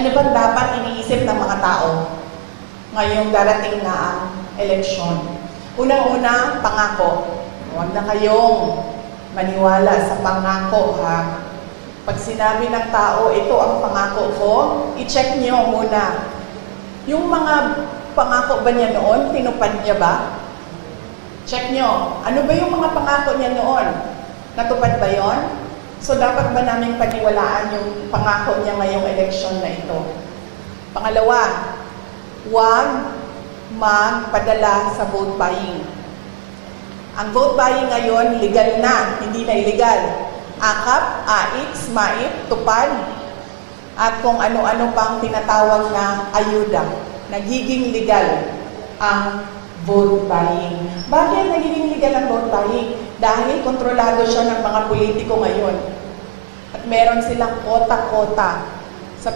Ano bang dapat iniisip ng mga tao ngayong darating na ang eleksyon? Unang-una, pangako. Huwag na kayong maniwala sa pangako, ha? Pag sinabi ng tao, ito ang pangako ko, i-check nyo muna. Yung mga pangako ba niya noon, tinupad niya ba? Check nyo. Ano ba yung mga pangako niya noon? Natupad ba yon? So, dapat ba namin paniwalaan yung pangako niya ngayong eleksyon na ito? Pangalawa, huwag magpadala sa vote buying. Ang vote buying ngayon, legal na, hindi na illegal. Akap, AIX, MAIP, tupad, at kung ano-ano pang tinatawag na ayuda. Nagiging legal ang vote buying. Bakit nagiging legal ang vote buying? Dahil kontrolado siya ng mga politiko ngayon. At meron silang kota-kota sa